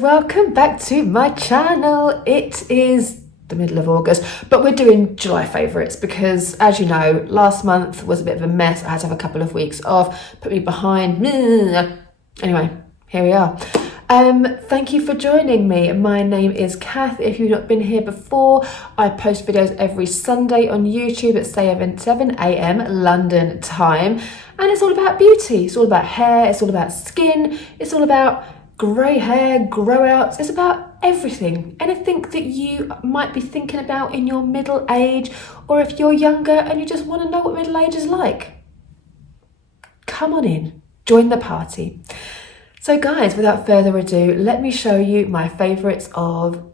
welcome back to my channel. It is the middle of August, but we're doing July favourites because, as you know, last month was a bit of a mess. I had to have a couple of weeks off, put me behind. Anyway, here we are. Thank you for joining me. My name is Kath. If you've not been here before, I post videos every Sunday on YouTube at 7 AM London time, and it's all about beauty. It's all about hair, it's all about skin, it's all about grey hair, grow outs. It's about everything, anything that you might be thinking about in your middle age, or if you're younger and you just want to know what middle age is like. Come on in, join the party. So guys, without further ado, let me show you my favourites of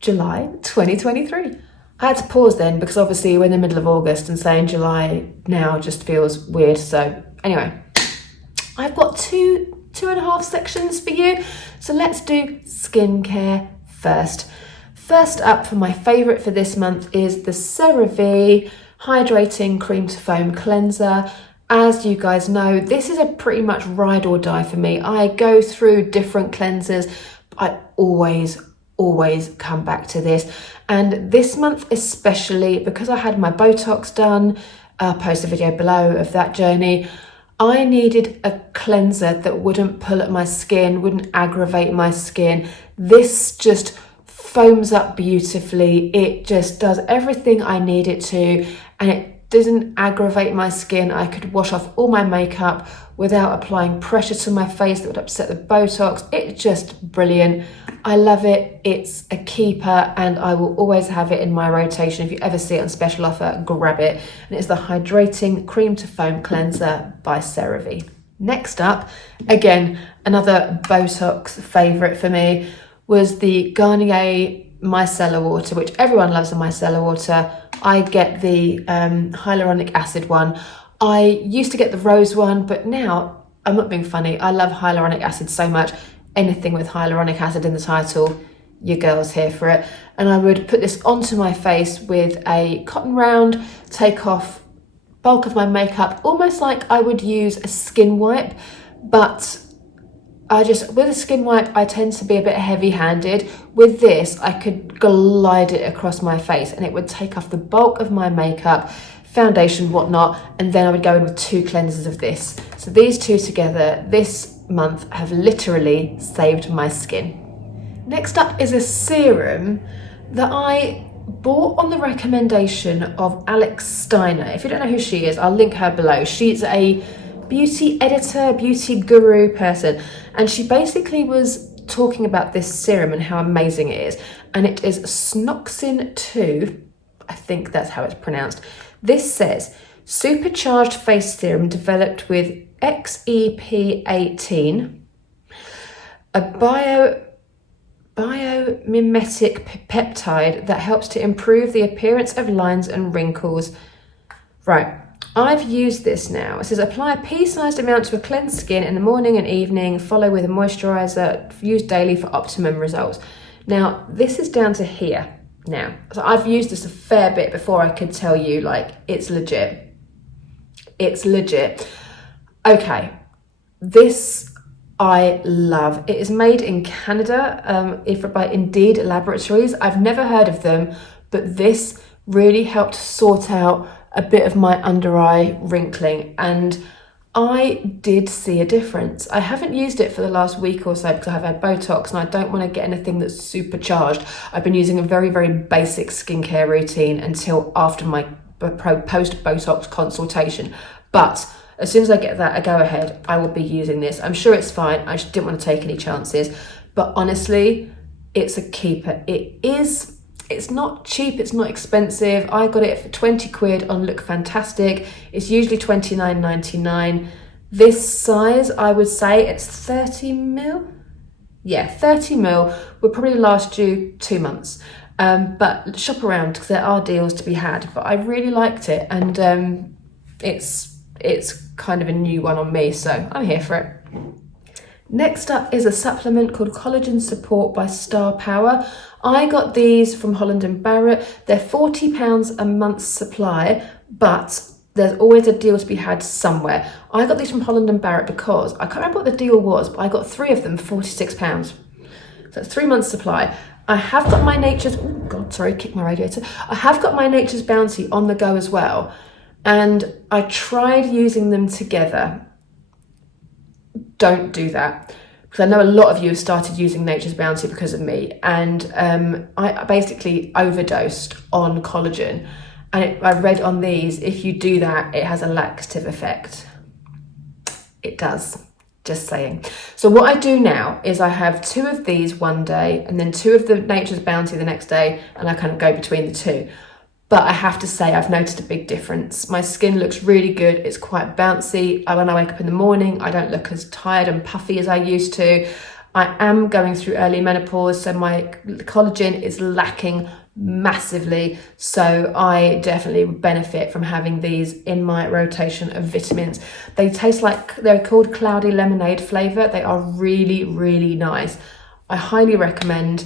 July 2023. I had to pause then because obviously we're in the middle of August and saying July now just feels weird. So anyway, I've got two and a half sections for you. So let's do skincare first. First up, for my favourite for this month is the CeraVe Hydrating Cream to Foam Cleanser. As you guys know, this is a pretty much ride or die for me. I go through different cleansers, but I always come back to this. And this month especially, because I had my Botox done, I'll post a video below of that journey. I needed a cleanser that wouldn't pull at my skin, wouldn't aggravate my skin. This just foams up beautifully. It just does everything I need it to, and it doesn't aggravate my skin. I could wash off all my makeup without applying pressure to my face that would upset the Botox. It's just brilliant. I love it. It's a keeper and I will always have it in my rotation. If you ever see it on special offer, grab it. And it's the Hydrating Cream to Foam Cleanser by CeraVe. Next up, again, another Botox favourite for me was the Garnier Micellar water, which everyone loves the Micellar water. I get the hyaluronic acid one. I used to get the rose one, but now, I'm not being funny, I love hyaluronic acid so much. Anything with hyaluronic acid in the title, your girl's here for it. And I would put this onto my face with a cotton round, take off bulk of my makeup, almost like I would use a skin wipe, but with a skin wipe, I tend to be a bit heavy-handed. With this, I could glide it across my face and it would take off the bulk of my makeup, foundation, whatnot, and then I would go in with 2 cleansers of this. So these two together this month have literally saved my skin. Next up is a serum that I bought on the recommendation of Alex Steiner. If you don't know who she is, I'll link her below. She's a beauty editor, beauty guru person, and she basically was talking about this serum and how amazing it is. And it is Snoxin 2, I think that's how it's pronounced. This says, supercharged face serum developed with XEP18, a biomimetic peptide that helps to improve the appearance of lines and wrinkles. Right, I've used this now. It says, apply a pea-sized amount to a cleansed skin in the morning and evening, follow with a moisturiser, use daily for optimum results. Now, this is down to here now. So I've used this a fair bit before I could tell you, like, it's legit. It's legit. Okay, this I love. It is made in Canada, by Indeed Laboratories. I've never heard of them, but this really helped sort out a bit of my under eye wrinkling, and I did see a difference. I haven't used it for the last week or so because I've had Botox and I don't want to get anything that's supercharged. I've been using a very, very basic skincare routine until after my post-Botox consultation. But as soon as I get that, I go ahead, I will be using this. I'm sure it's fine. I just didn't want to take any chances. But honestly, it's a keeper. It's not cheap, it's not expensive. I got it for 20 quid on Look Fantastic. It's usually £29.99. This size, I would say it's 30ml. Yeah, 30ml will probably last you 2 months. But shop around because there are deals to be had. But I really liked it, and it's kind of a new one on me, so I'm here for it. Next up is a supplement called Collagen Support by Starpowa. I got these from Holland & Barrett. They're £40 a month supply, but there's always a deal to be had somewhere. I got these from Holland & Barrett because I can't remember what the deal was, but I got 3 of them for £46. So it's 3 months supply. I have got my Nature's, oh God, sorry, kicked my radiator. I have got my Nature's Bounty on the go as well. And I tried using them together. Don't do that. Because I know a lot of you have started using Nature's Bounty because of me. And I basically overdosed on collagen. And I read on these, if you do that, it has a laxative effect. It does. Just saying. So what I do now is I have 2 of these one day and then 2 of the Nature's Bounty the next day, and I kind of go between the 2. But I have to say I've noticed a big difference. My skin looks really good. It's quite bouncy. When I wake up in the morning, I don't look as tired and puffy as I used to. I am going through early menopause, so my collagen is lacking massively. So I definitely benefit from having these in my rotation of vitamins. They taste like, they're called cloudy lemonade flavour. They are really, really nice. I highly recommend.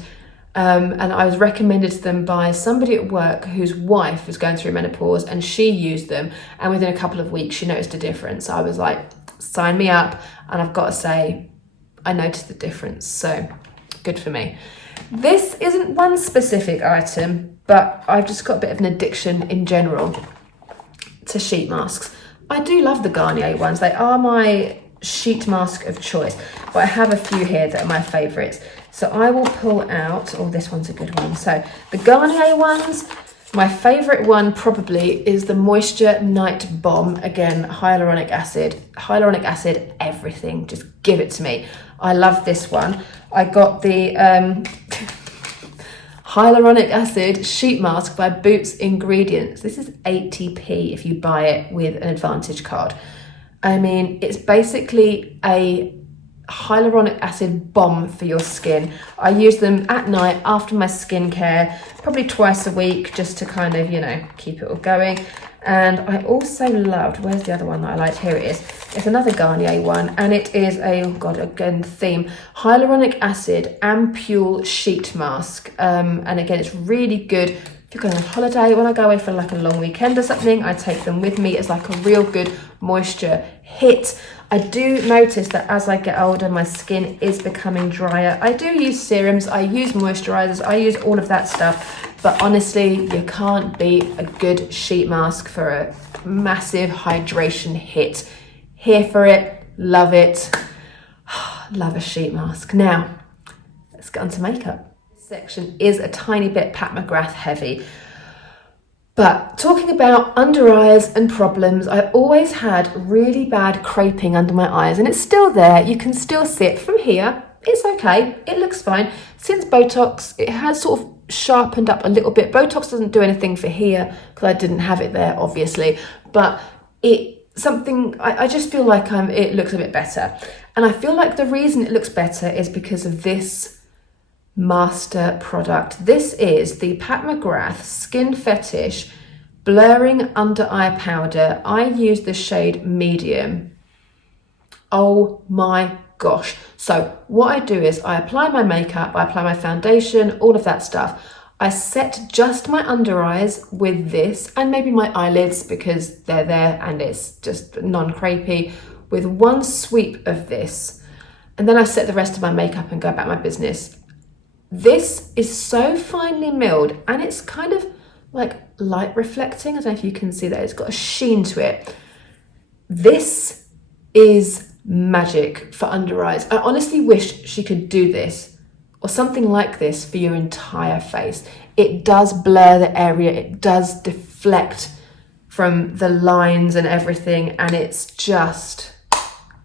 And I was recommended to them by somebody at work whose wife was going through menopause, and she used them, and within a couple of weeks she noticed a difference. I was like, sign me up. And I've got to say, I noticed the difference. So good for me. This isn't one specific item, but I've just got a bit of an addiction in general to sheet masks. I do love the Garnier ones. They are my sheet mask of choice, but I have a few here that are my favourites. So I will pull out, oh, this one's a good one. So the Garnier ones, my favourite one probably is the Moisture Night Bomb. Again, hyaluronic acid, everything, just give it to me. I love this one. I got the hyaluronic acid sheet mask by Boots Ingredients. This is 80p if you buy it with an Advantage card. I mean, it's basically a hyaluronic acid bomb for your skin. I use them at night after my skincare, probably twice a week, just to kind of, you know, keep it all going. And I also loved, where's the other one that I liked? Here it is. It's another Garnier one, and it is a, oh God, again, theme, hyaluronic acid ampule sheet mask. And again, it's really good if you're going on holiday. When I go away for like a long weekend or something, I take them with me as like a real good moisture hit. I do notice that as I get older, my skin is becoming drier. I do use serums, I use moisturizers, I use all of that stuff. But honestly, you can't beat a good sheet mask for a massive hydration hit. Here for it, love it. Love a sheet mask. Now, let's get on to makeup. This section is a tiny bit Pat McGrath heavy. But talking about under eyes and problems, I always had really bad creping under my eyes, and it's still there. You can still see it from here. It's okay, it looks fine. Since Botox, it has sort of sharpened up a little bit. Botox doesn't do anything for here because I didn't have it there, obviously, but I just feel like it looks a bit better. And I feel like the reason it looks better is because of this master product. This is the Pat McGrath Skin Fetish Blurring Under Eye Powder. I use the shade medium. Oh my gosh. So what I do is I apply my makeup, I apply my foundation, all of that stuff. I set just my under eyes with this, and maybe my eyelids because they're there and it's just non-crepey, with one sweep of this. And then I set the rest of my makeup and go about my business. This is so finely milled, and it's kind of like light reflecting. I don't know if you can see that. It's got a sheen to it. This is magic for under eyes. I honestly wish she could do this or something like this for your entire face. It does blur the area. It does deflect from the lines and everything, and it's just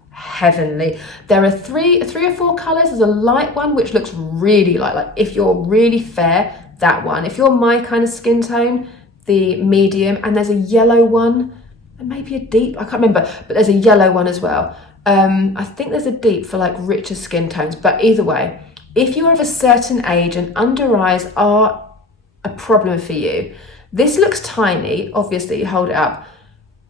heavenly. There are three or four colors. There's a light one which looks really light, like if you're really fair, that one. If you're my kind of skin tone, the medium, and there's a yellow one and maybe a deep, I can't remember, but there's a yellow one as well. I think there's a deep for like richer skin tones, but either way, if you're of a certain age and under eyes are a problem for you, this looks tiny. Obviously you hold it up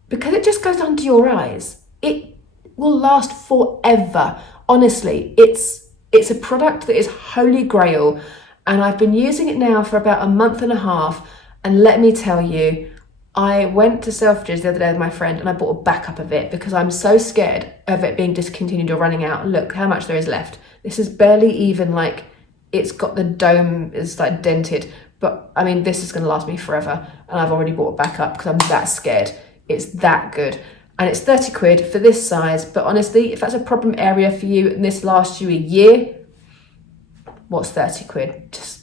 because it just goes under your eyes. It will last forever. Honestly, it's a product that is holy grail, and I've been using it now for about a month and a half, and let me tell you, I went to Selfridges the other day with my friend and I bought a backup of it because I'm so scared of it being discontinued or running out. Look how much there is left. This is barely even like it's got the dome, it's like dented. But I mean, this is going to last me forever. And I've already bought it back up because I'm that scared. It's that good. And it's 30 quid for this size. But honestly, if that's a problem area for you and this lasts you a year, what's 30 quid? Just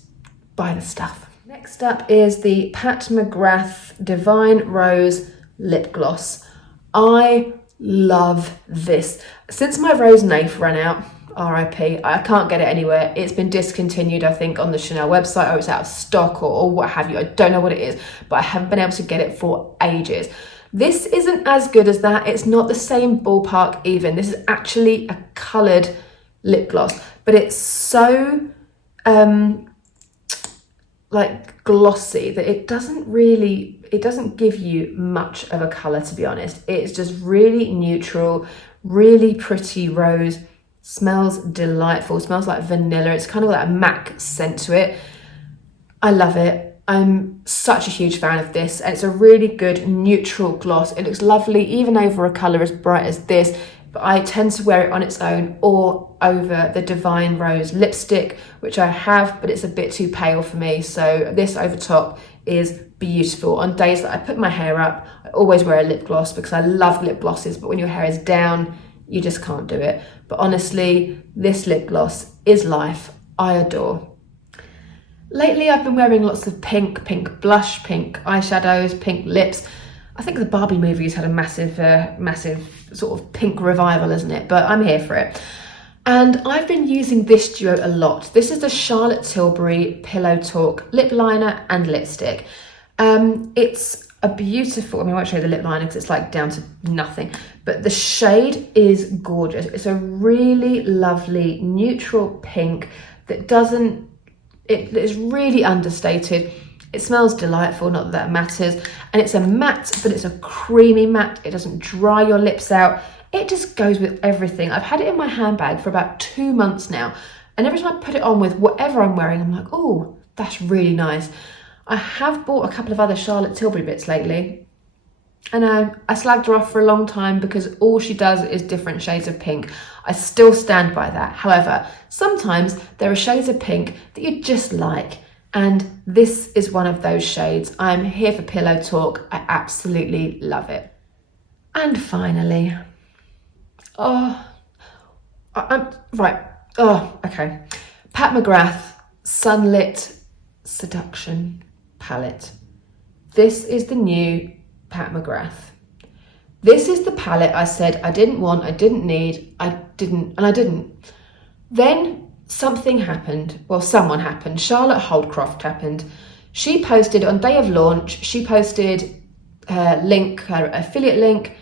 buy the stuff. Next up is the Pat McGrath Divine Rose Lip Gloss. I love this. Since my Rose Naif ran out, RIP, I can't get it anywhere. It's been discontinued, I think, on the Chanel website, or it's out of stock, or what have you. I don't know what it is, but I haven't been able to get it for ages. This isn't as good as that. It's not the same ballpark even. This is actually a coloured lip gloss, but it's so like glossy that it doesn't give you much of a colour, to be honest. It's just really neutral, really pretty rose. Smells delightful, smells like vanilla. It's kind of like a MAC scent to it. I love it. I'm such a huge fan of this. It's a really good neutral gloss. It looks lovely even over a colour as bright as this, but I tend to wear it on its own or over the Divine Rose lipstick, which I have, but it's a bit too pale for me. So this over top is beautiful. On days that I put my hair up, I always wear a lip gloss because I love lip glosses, but when your hair is down, you just can't do it. But honestly, this lip gloss is life. I adore. Lately, I've been wearing lots of pink blush, pink eyeshadows, pink lips. I think the Barbie movie's had a massive sort of pink revival, isn't it? But I'm here for it. And I've been using this duo a lot. This is the Charlotte Tilbury Pillow Talk lip liner and lipstick. It's a beautiful, I mean, I won't show you the lip liner because it's like down to nothing, but the shade is gorgeous. It's a really lovely neutral pink that it is really understated. It smells delightful, not that that matters. And it's a matte, but it's a creamy matte. It doesn't dry your lips out. It just goes with everything. I've had it in my handbag for about 2 months now. And every time I put it on with whatever I'm wearing, I'm like, oh, that's really nice. I have bought a couple of other Charlotte Tilbury bits lately. And I slagged her off for a long time because all she does is different shades of pink. I still stand by that. However, sometimes there are shades of pink that you just like. And this is one of those shades. I'm here for Pillow Talk. I absolutely love it. And finally, okay. Pat McGrath Sunlit Seduction palette. This is the new Pat McGrath. This is the palette I said I didn't want, I didn't need, I didn't. Then something happened. Well, someone happened. Charlotte Holdcroft happened. She posted on day of launch, she posted her link, her affiliate link,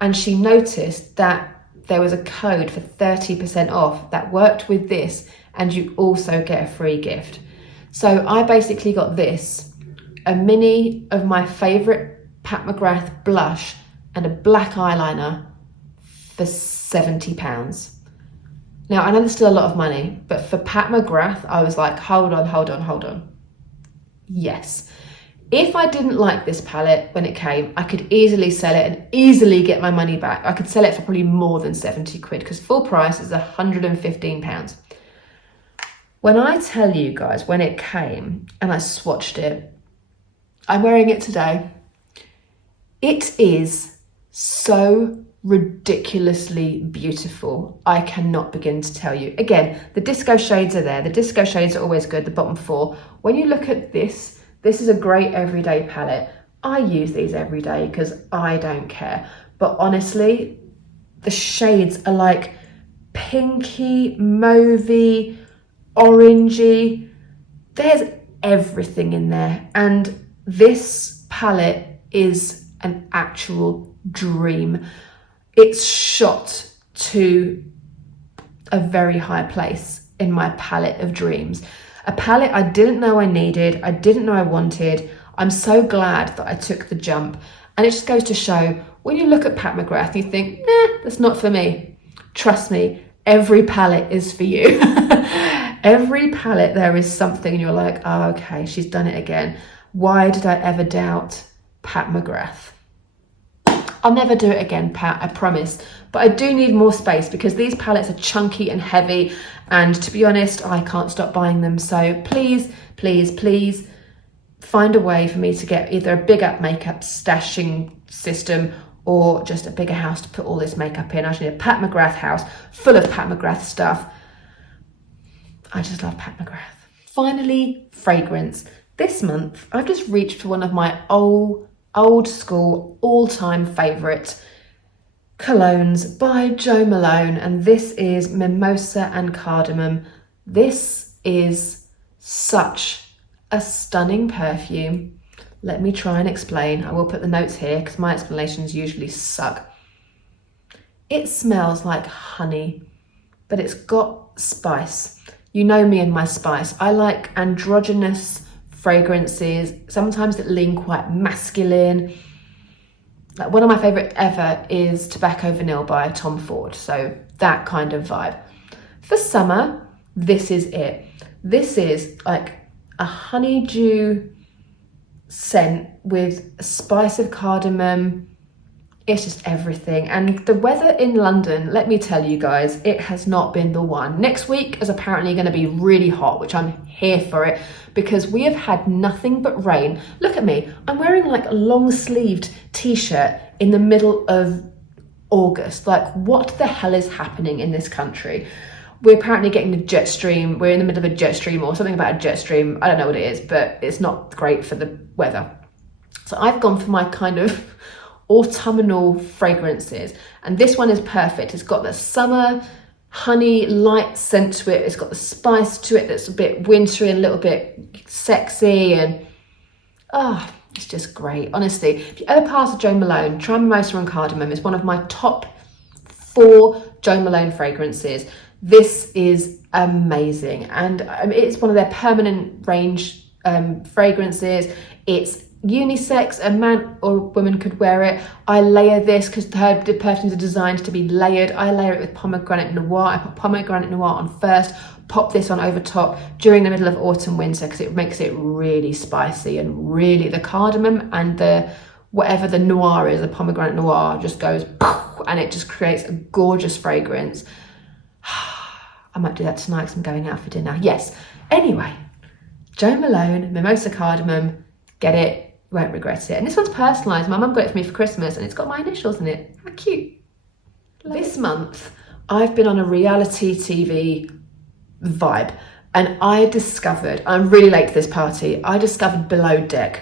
and she noticed that there was a code for 30% off that worked with this, and you also get a free gift. So I basically got this, a mini of my favourite Pat McGrath blush and a black eyeliner for £70. Now, I know there's still a lot of money, but for Pat McGrath, I was like, hold on. Yes. If I didn't like this palette when it came, I could easily sell it and easily get my money back. I could sell it for probably more than 70 quid because full price is £115. When I tell you guys, when it came and I swatched it, I'm wearing it today. It is so ridiculously beautiful. I cannot begin to tell you. Again, the disco shades are there. The disco shades are always good, the bottom 4. When you look at this is a great everyday palette. I use these every day because I don't care. But honestly, the shades are like pinky, mauvey, orangey. There's everything in there. And this palette is an actual dream. It's shot to a very high place in my palette of dreams. A palette I didn't know I needed, I didn't know I wanted. I'm so glad that I took the jump. And it just goes to show, when you look at Pat McGrath, you think, nah, that's not for me. Trust me, every palette is for you. Every palette, there is something and you're like, oh, okay, she's done it again. Why did I ever doubt Pat McGrath? I'll never do it again, Pat, I promise. But I do need more space because these palettes are chunky and heavy, and to be honest, I can't stop buying them. So please, please, please find a way for me to get either a bigger makeup stashing system or just a bigger house to put all this makeup in. I just need a Pat McGrath house full of Pat McGrath stuff. I just love Pat McGrath. Finally, fragrance. This month, I've just reached for one of my old school, all-time favourite colognes by Jo Malone, and this is Mimosa and Cardamom. This is such a stunning perfume. Let me try and explain. I will put the notes here because my explanations usually suck. It smells like honey, but it's got spice. You know me and my spice. I like androgynous fragrances, sometimes that lean quite masculine. Like one of my favourite ever is Tobacco Vanille by Tom Ford, so that kind of vibe. For summer, this is it. This is like a honeydew scent with a spice of cardamom. It's just everything. And the weather in London, let me tell you guys, it has not been the one. Next week is apparently going to be really hot, which I'm here for it, because we have had nothing but rain. Look at me, I'm wearing like a long sleeved t-shirt in the middle of August. Like, what the hell is happening in this country? We're apparently getting the jet stream. We're in the middle of a jet stream or something about a jet stream. I don't know what it is, but it's not great for the weather. So I've gone for my kind of autumnal fragrances, and this one is perfect. It's got the summer honey light scent to it. It's got the spice to it that's a bit wintry and a little bit sexy, and it's just great. Honestly, if you ever pass a Jo Malone, try Mimosa and Cardamom. It's one of my top 4 Jo Malone fragrances. This is amazing, and it's one of their permanent range fragrances. It's unisex, a man or woman could wear it. I layer this because the perfumes are designed to be layered. I layer it with pomegranate noir. I put pomegranate noir on first, pop this on over top during the middle of autumn winter because it makes it really spicy, and really the cardamom and the whatever the noir is, the pomegranate noir, just goes and it just creates a gorgeous fragrance. I might do that tonight because I'm going out for dinner. Yes. Anyway, Jo Malone, Mimosa Cardamom, get it. Won't regret it. And this one's personalised. My mum got it for me for Christmas and it's got my initials in it. How cute. This month, I've been on a reality TV vibe, and I'm really late to this party, I discovered Below Deck.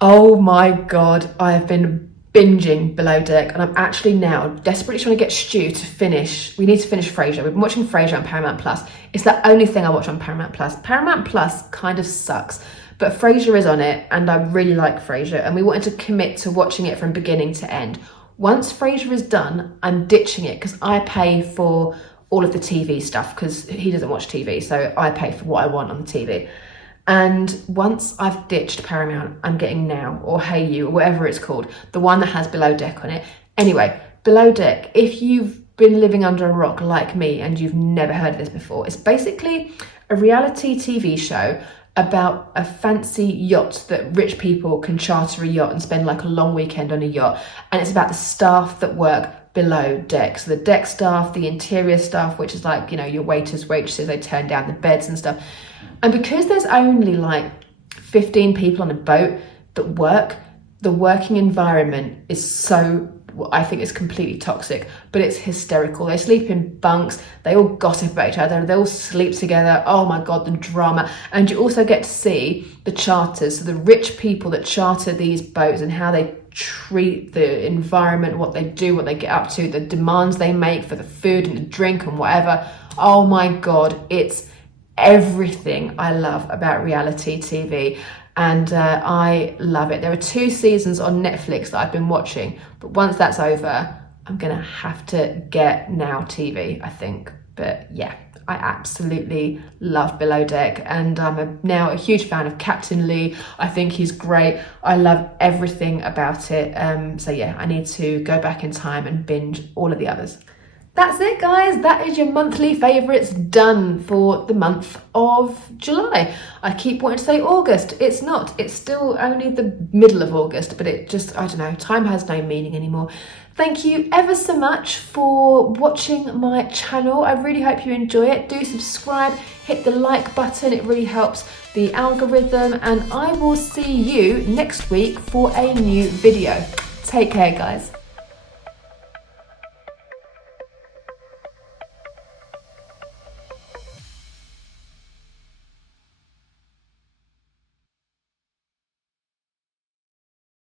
Oh my God, I have been binging Below Deck, and I'm actually now desperately trying to get Stu to finish. We need to finish Frasier. We've been watching Frasier on Paramount Plus. It's the only thing I watch on Paramount Plus. Paramount Plus kind of sucks, but Frasier is on it, and I really like Frasier, and we wanted to commit to watching it from beginning to end. Once Frasier is done, I'm ditching it because I pay for all of the TV stuff because he doesn't watch TV, so I pay for what I want on the TV. And once I've ditched Paramount, I'm getting Now or Hey You or whatever it's called, the one that has Below Deck on it. Anyway, Below Deck, if you've been living under a rock like me and you've never heard of this before, it's basically a reality TV show about a fancy yacht that rich people can charter a yacht and spend like a long weekend on a yacht. And it's about the staff that work below deck. So the deck staff, the interior staff, which is like, you know, your waiters, waitresses, they turn down the beds and stuff. And because there's only like 15 people on a boat that work, the working environment is so, I think it's completely toxic, but it's hysterical. They sleep in bunks, they all gossip about each other, they all sleep together. Oh my God, the drama. And you also get to see the charters, so the rich people that charter these boats and how they treat the environment, what they do, what they get up to, the demands they make for the food and the drink and whatever. Oh my God, it's everything I love about reality TV. And I love it. There are 2 seasons on Netflix that I've been watching, but once that's over, I'm gonna have to get Now TV, I think. But yeah, I absolutely love Below Deck, and I'm now a huge fan of Captain Lee. I think he's great. I love everything about it. So yeah, I need to go back in time and binge all of the others. That's it, guys. That is your monthly favourites done for the month of July. I keep wanting to say August. It's not. It's still only the middle of August, but it just, I don't know, time has no meaning anymore. Thank you ever so much for watching my channel. I really hope you enjoy it. Do subscribe, hit the like button. It really helps the algorithm, and I will see you next week for a new video. Take care, guys.